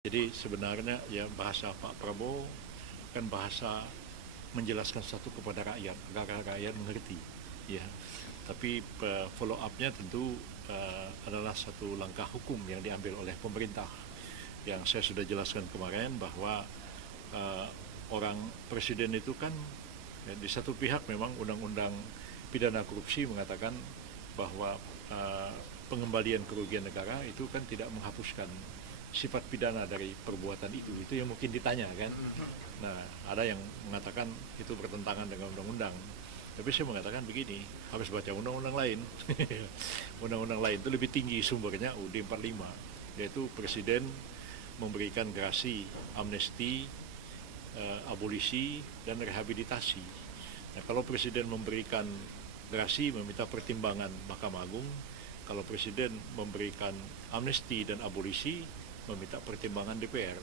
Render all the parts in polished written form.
Jadi sebenarnya ya bahasa Pak Prabowo kan bahasa menjelaskan satu kepada rakyat agar rakyat mengerti, ya. Tapi follow up-nya tentu adalah satu langkah hukum yang diambil oleh pemerintah. Yang saya sudah jelaskan kemarin bahwa orang presiden itu kan ya, di satu pihak memang undang-undang pidana korupsi mengatakan bahwa pengembalian kerugian negara itu kan tidak menghapuskan sifat pidana dari perbuatan itu yang mungkin ditanya kan. Nah, ada yang mengatakan itu bertentangan dengan undang-undang. Tapi saya mengatakan begini, harus baca undang-undang lain. Undang-undang lain itu lebih tinggi sumbernya UUD 45, yaitu presiden memberikan gerasi, amnesti, abolisi, dan rehabilitasi. Nah, kalau presiden memberikan gerasi meminta pertimbangan Mahkamah Agung, kalau presiden memberikan amnesti dan abolisi meminta pertimbangan DPR.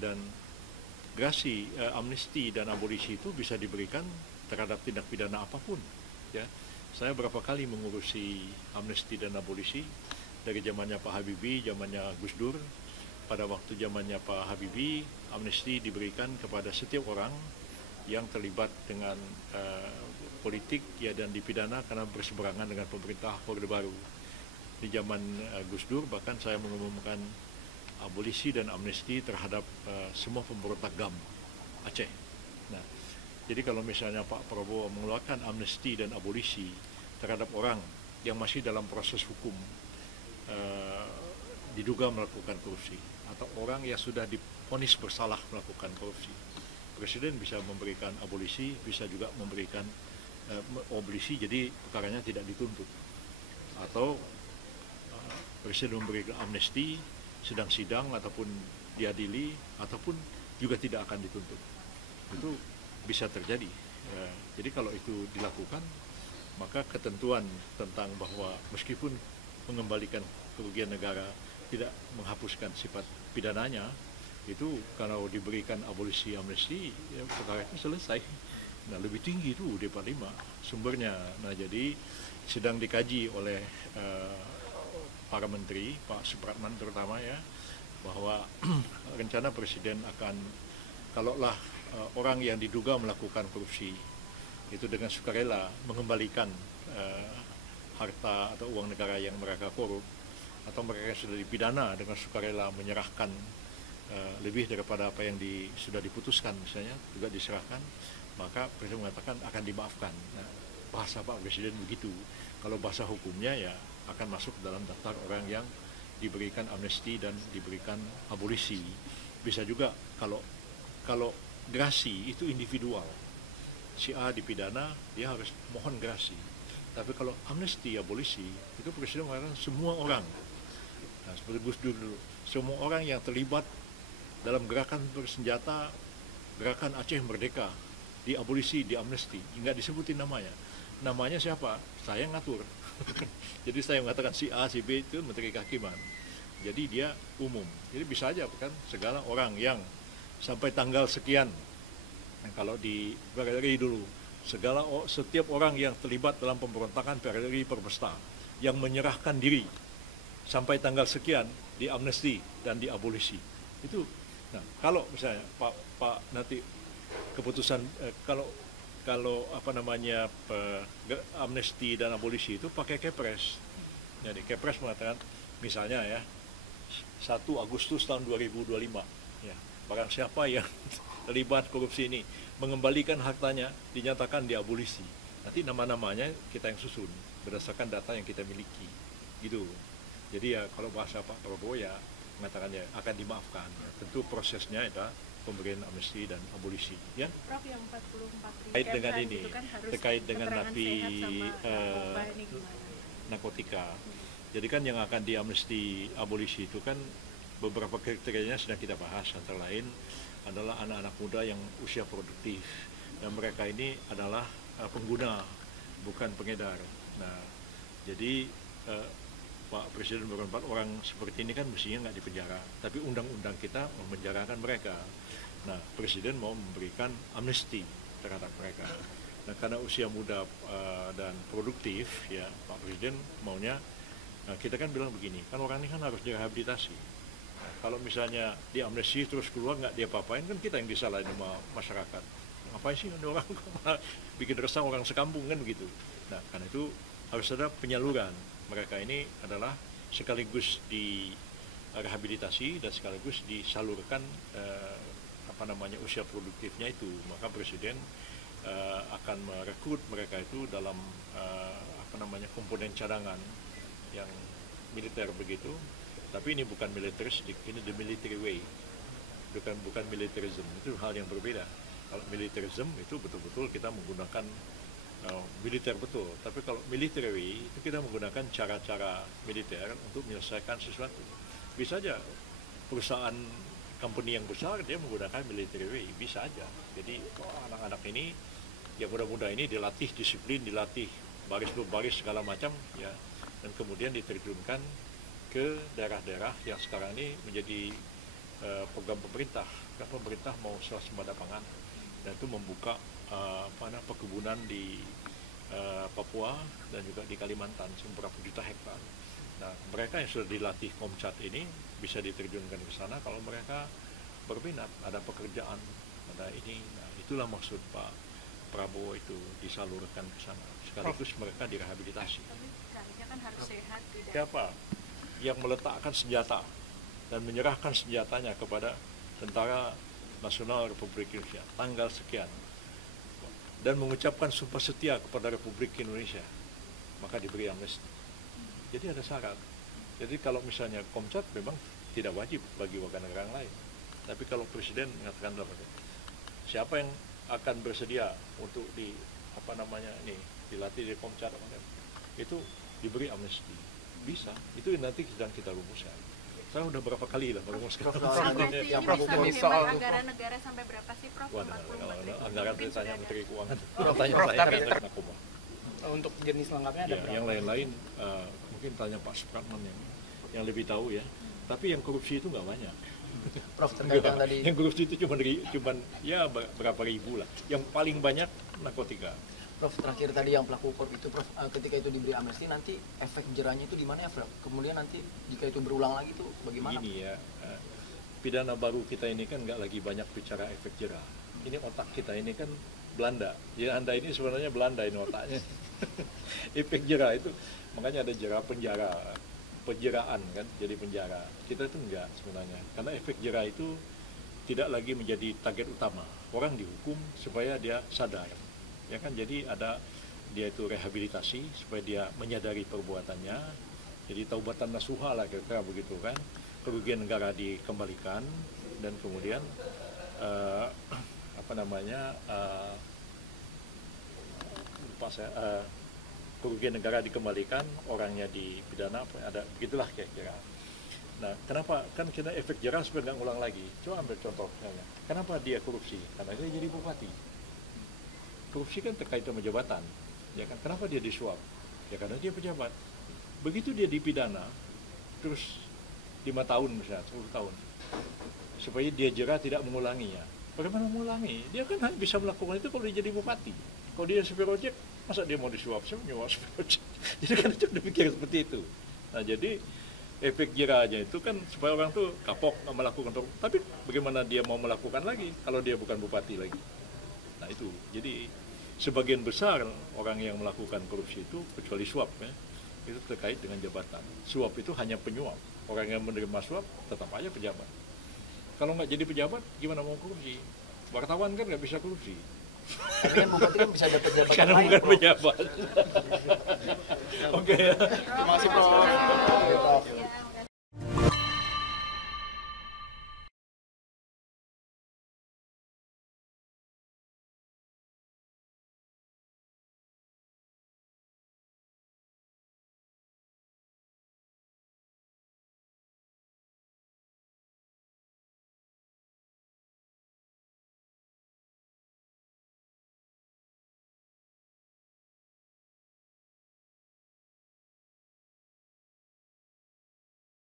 Dan gerasi, amnesti dan abolisi itu bisa diberikan terhadap tindak pidana apapun, ya. Saya berapa kali mengurusi amnesti dan abolisi dari zamannya Pak Habibie, zamannya Gus Dur. Pada waktu zamannya Pak Habibie, amnesti diberikan kepada setiap orang yang terlibat dengan politik ya dan dipidana karena berseberangan dengan pemerintah Orde Baru. Di zaman Gus Dur bahkan saya mengumumkan abolisi dan amnesti terhadap semua pemberontak GAM Aceh. Nah, jadi kalau misalnya Pak Prabowo mengeluarkan amnesti dan abolisi terhadap orang yang masih dalam proses hukum diduga melakukan korupsi atau orang yang sudah divonis bersalah melakukan korupsi, presiden bisa memberikan abolisi, bisa juga memberikan abolisi, jadi perkaranya tidak dituntut, atau presiden memberikan amnesti sedang sidang ataupun diadili ataupun juga tidak akan dituntut. Itu bisa terjadi. Jadi kalau itu dilakukan, maka ketentuan tentang bahwa meskipun mengembalikan kerugian negara tidak menghapuskan sifat pidananya, itu kalau diberikan abolisi amnesti ya perkara itu selesai. Nah, lebih tinggi itu UUD 45 sumbernya. Nah, jadi sedang dikaji oleh para menteri, Pak Supratman terutama ya, bahwa rencana presiden akan, kalaulah orang yang diduga melakukan korupsi itu dengan sukarela mengembalikan harta atau uang negara yang mereka korup, atau mereka yang sudah dipidana dengan sukarela menyerahkan lebih daripada apa yang sudah diputuskan misalnya, juga diserahkan, maka presiden mengatakan akan dimaafkan. Nah, bahasa Pak Presiden begitu. Kalau bahasa hukumnya ya akan masuk dalam daftar orang yang diberikan amnesti dan diberikan abolisi. Bisa juga kalau gerasi itu individual, si A dipidana dia harus mohon gerasi. Tapi kalau amnesti abolisi itu presiden mengatakan semua orang. Nah, seperti Gus Dur dulu, semua orang yang terlibat dalam gerakan bersenjata, gerakan Aceh Merdeka, diabolisi, diamnesti, nggak disebutin namanya. Namanya siapa? Saya ngatur. Jadi saya mengatakan si A, si B itu Menteri Kehakiman. Jadi dia umum. Jadi bisa aja kan segala orang yang sampai tanggal sekian. Nah, kalau di PRRI dulu, setiap orang yang terlibat dalam pemberontakan PRRI Perbesta yang menyerahkan diri sampai tanggal sekian diamnesti dan diabolisi. Itu. Nah, kalau misalnya Pak nanti keputusan kalau apa namanya amnesti dan abolisi itu pakai Kepres. Jadi Kepres mengatakan misalnya ya 1 Agustus tahun 2025 ya, barang siapa yang terlibat korupsi ini mengembalikan hartanya dinyatakan diabolisi. Nanti nama-namanya kita yang susun berdasarkan data yang kita miliki. Gitu. Jadi ya kalau bahasa Pak Prabowo ya mengatakan ya akan dimaafkan. Ya, tentu prosesnya adalah pemberian amnesti dan abolisi, ya. Prof, yang 44 terkait dengan ini, itu kan harus terkait dengan napi ini narkotika. Jadi kan yang akan diamnesti abolisi itu kan beberapa kriterianya sedang kita bahas, antara lain adalah anak-anak muda yang usia produktif, dan mereka ini adalah pengguna bukan pengedar. Nah, jadi Pak Presiden berempat orang seperti ini kan mestinya nggak dipenjara, tapi undang-undang kita memenjarakan mereka. Nah, Presiden mau memberikan amnesti terhadap mereka. Nah, karena usia muda dan produktif, ya Pak Presiden maunya, kita kan bilang begini, kan orang ini kan harus direhabilitasi. Kalau misalnya di amnesti terus keluar nggak dia apa-apain, kan kita yang disalahin sama masyarakat. Ngapain sih ini orang bikin resah orang sekampung kan begitu. Nah, karena itu harus ada penyaluran. Mereka ini adalah sekaligus di rehabilitasi dan sekaligus disalurkan usia produktifnya itu. Maka Presiden akan merekrut mereka itu dalam komponen cadangan yang militer begitu. Tapi ini bukan militaristik, ini the military way, bukan militarism, itu hal yang berbeda. Kalau militarism itu betul-betul kita menggunakan militer betul, tapi kalau military way itu kita menggunakan cara-cara militer untuk menyelesaikan sesuatu. Bisa aja perusahaan company yang besar dia menggunakan military way, bisa aja. Jadi anak-anak ini yang muda-muda ini dilatih disiplin, dilatih baris berbaris segala macam ya, dan kemudian diterjunkan ke daerah-daerah yang sekarang ini menjadi program pemerintah. Kan pemerintah mau swasembada pangan dan itu membuka perkebunan di Papua dan juga di Kalimantan beberapa juta hektar. Nah, mereka yang sudah dilatih Komcat ini bisa diterjunkan ke sana kalau mereka berminat, ada pekerjaan, ada ini. Nah, itulah maksud Pak Prabowo itu disalurkan ke sana. Sekaligus mereka direhabilitasi. Tapi caranya kan harus sehat, tidak. Siapa yang meletakkan senjata dan menyerahkan senjatanya kepada Tentara Nasional Republik Indonesia tanggal sekian dan mengucapkan sumpah setia kepada Republik Indonesia, maka diberi amnesti. Jadi ada syarat. Jadi kalau misalnya Komcat memang tidak wajib bagi warga negara yang lain. Tapi kalau Presiden mengatakan siapa yang akan bersedia untuk dilatih di Komcat, itu diberi amnesti. Bisa, itu nanti sedang kita rumuskan. Saya udah berapa kali lah merumuskan. Amnesti ini bisa menghemat anggaran negara sampai berapa sih, Prof? Wah, 44 triliun. anggaran ditanya Menteri Keuangan. Tanya Prof, saya tapi narkoba. untuk jenis lengkapnya ada Ya, berapa? yang lain-lain mungkin tanya Pak Supratman yang lebih tahu ya. Tapi yang korupsi itu nggak banyak. Prof, terkait yang tadi Yang korupsi itu cuman ya berapa ribu lah. Yang paling banyak narkotika. Prof, terakhir tadi yang pelaku korupsi itu, Prof, ketika itu diberi amnesti nanti efek jerahnya itu di mana ya, Prof? Kemudian nanti jika itu berulang lagi itu bagaimana? Begini ya, pidana baru kita ini kan nggak lagi banyak bicara efek jerah. Ini otak kita ini kan Belanda. Ya Anda ini sebenarnya Belanda ini otaknya. Efek jerah itu makanya ada jerah penjaraan kan, jadi penjara. Kita itu enggak sebenarnya. Karena efek jerah itu tidak lagi menjadi target utama. Orang dihukum supaya dia sadar. Ya kan, jadi ada dia itu rehabilitasi supaya dia menyadari perbuatannya. Jadi taubatan nasuha lah kira-kira begitu kan. Kerugian negara dikembalikan dan kemudian kerugian negara dikembalikan, orangnya dipidana, ada begitulah kira-kira. Nah, kenapa? Kan kita efek jerah supaya nggak ngulang lagi. Coba ambil contoh misalnya. Kenapa dia korupsi? Karena dia jadi bupati. Korupsi kan terkait sama jabatan, ya kan? Kenapa dia disuap? Ya karena dia pejabat. Begitu dia dipidana, terus 5 tahun misalnya, 10 tahun, supaya dia jerah tidak mengulanginya. Bagaimana mengulangi? Dia kan hanya bisa melakukan itu kalau dia jadi bupati. Kalau dia supir ojek, masa dia mau disuap? Saya mau nyuap supir ojek. Jadi kan itu dipikir seperti itu. Nah, jadi efek jerahnya itu kan supaya orang tuh kapok nggak melakukan. Tapi bagaimana dia mau melakukan lagi kalau dia bukan bupati lagi? Nah itu, jadi sebagian besar orang yang melakukan korupsi itu, kecuali suap ya, itu terkait dengan jabatan. Suap itu hanya penyuap, orang yang menerima suap tetap aja pejabat. Kalau nggak jadi pejabat, gimana mau korupsi? Wartawan kan nggak bisa korupsi. Tapi kan bupati kan bisa dapat jabatan Karena lain, bukan Prof. pejabat. Oke ya. Terima kasih, Prof.